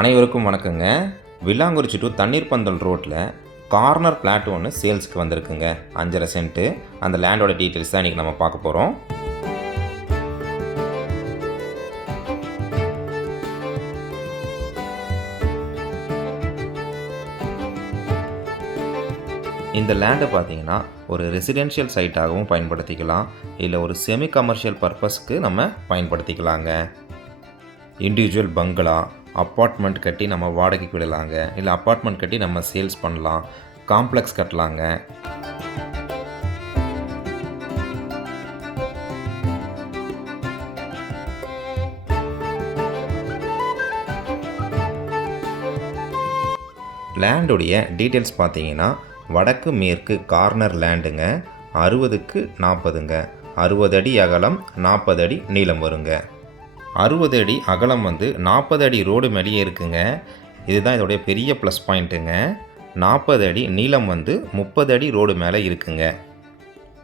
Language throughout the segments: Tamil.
அனைவருக்கும் வணக்கங்க. வில்லாங்குறிச்சி டு தண்ணீர் பந்தல் ரோட்டில் கார்னர் பிளாட் ஒன்று சேல்ஸ்க்கு வந்திருக்குங்க. 5.5 சென்ட்டு. அந்த லேண்டோட டீட்டெயில்ஸ் தான் இன்றைக்கி நம்ம பார்க்க போகிறோம். இந்த லேண்டை பார்த்தீங்கன்னா ஒரு ரெசிடென்ஷியல் சைட்டாகவும் பயன்படுத்திக்கலாம், இல்லை ஒரு செமி கமர்ஷியல் பர்பஸ்க்கு நம்ம பயன்படுத்திக்கலாங்க. இண்டிவிஜுவல் பங்களா, அப்பார்ட்மெண்ட் கட்டி நம்ம வாடகைக்கு விடலாங்க, இல்லை அப்பார்ட்மெண்ட் கட்டி நம்ம சேல்ஸ் பண்ணலாம், காம்ப்ளெக்ஸ் கட்டலாங்க. லேண்டுடைய டீட்டெயில்ஸ் பார்த்தீங்கன்னா வடக்கு மேற்கு கார்னர் லேண்டுங்க. 60க்கு 40ங்க. 60 அடி அகலம், 40 அடி நீளம் வருங்க. 60 அடி அகலம் 40 அடி ரோடு மேலேயே இருக்குங்க. இதுதான் இதோடைய பெரிய ப்ளஸ் பாயிண்ட்டுங்க. 40 அடி நீளம் 30 அடி ரோடு மேலே இருக்குங்க.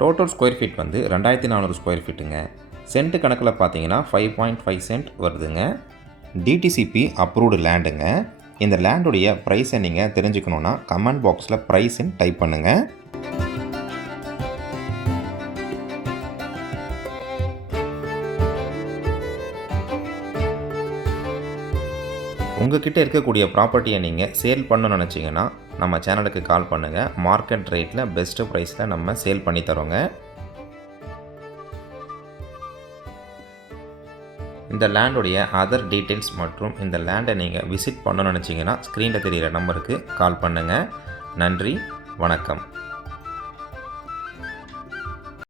டோட்டல் ஸ்கொயர் ஃபீட் 2400 ஸ்கொயர் ஃபீட்டுங்க. சென்ட் கணக்கில் பார்த்தீங்கன்னா 5.5 சென்ட் வருதுங்க. டிடிசிபி அப்ரூவ்டு லேண்டுங்க. இந்த லேண்டுடைய ப்ரைஸை நீங்கள் தெரிஞ்சுக்கணுன்னா கமெண்ட் பாக்ஸில் ப்ரைஸ்ன்னு டைப் பண்ணுங்கள். உங்ககிட்ட இருக்கக்கூடிய ப்ராப்பர்ட்டியை நீங்கள் சேல் பண்ணணும்னு நினச்சிங்கன்னா நம்ம சேனலுக்கு கால் பண்ணுங்கள். மார்க்கெட் ரேட்டில் பெஸ்ட்டு ப்ரைஸில் நம்ம சேல் பண்ணி தரோங்க. இந்த லேண்டுடைய அதர் டீட்டெயில்ஸ் மற்றும் இந்த லேண்டை நீங்கள் விசிட் பண்ணணும்னு நினச்சிங்கன்னா ஸ்க்ரீனில் தெரிகிற நம்பருக்கு கால் பண்ணுங்கள். நன்றி, வணக்கம்.